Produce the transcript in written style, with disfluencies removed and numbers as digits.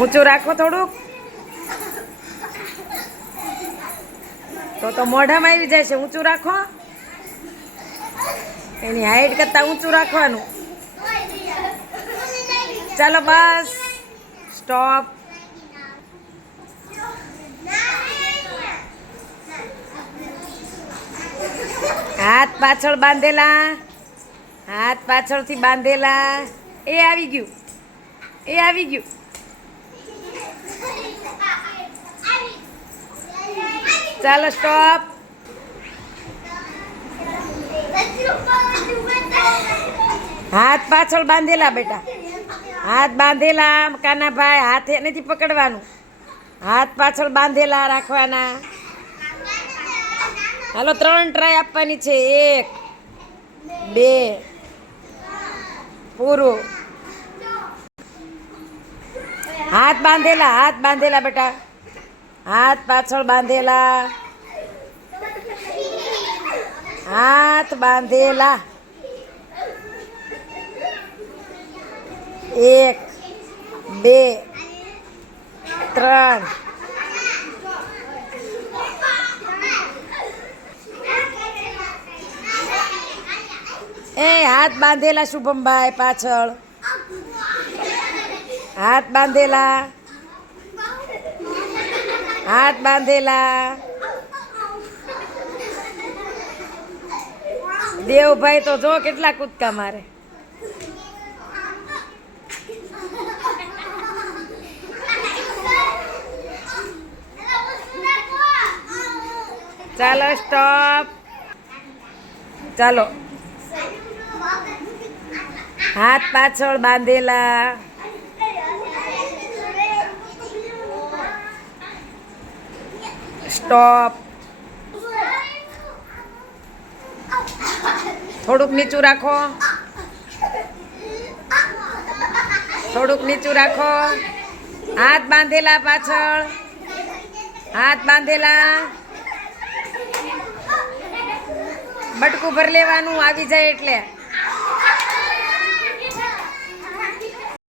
ઊંચું રાખો થોડુંક, તો મોઢામાં આવી જાય છે. ઊંચું રાખો, એની હાઈટ કરતાં ઊંચું રાખવાનું. ચાલો બસ, સ્ટોપ. હાથ પાછળ બાંધેલા, હાથ પાછળથી બાંધેલા. એ આવી ગયું, એ આવી ગયું. ચાલો સ્ટોપ. હાથ પાછળ બાંધેલા બેટા, હાથ બાંધેલા કાનાભાઈ. હાથે નથી પકડવાનું, હાથ પાછળ બાંધેલા રાખવાના. હાલો 3 ટ્રાય આપવાની છે. 1 2 પૂરું. હાથ બાંધેલા, હાથ બાંધેલા બેટા, હાથ પાછળ બાંધેલા, હાથ બાંધેલા. 1 2 3. હાથ બાંધેલા શુભમભાઈ પાછળ, હાથ બાંધેલા, હાથ બાંધેલા. દેવભાઈ તો જો કેટલા કૂદકા મારે. ચાલો સ્ટોપ. ચાલો, હાથ પાછળ બાંધેલા, સ્ટોપ. થોડુંક નીચું રાખો, થોડુંક નીચું રાખો. હાથ બાંધેલા પાછળ, હાથ બાંધેલા. બટકું ભરી લેવાનું આવી જાય એટલે.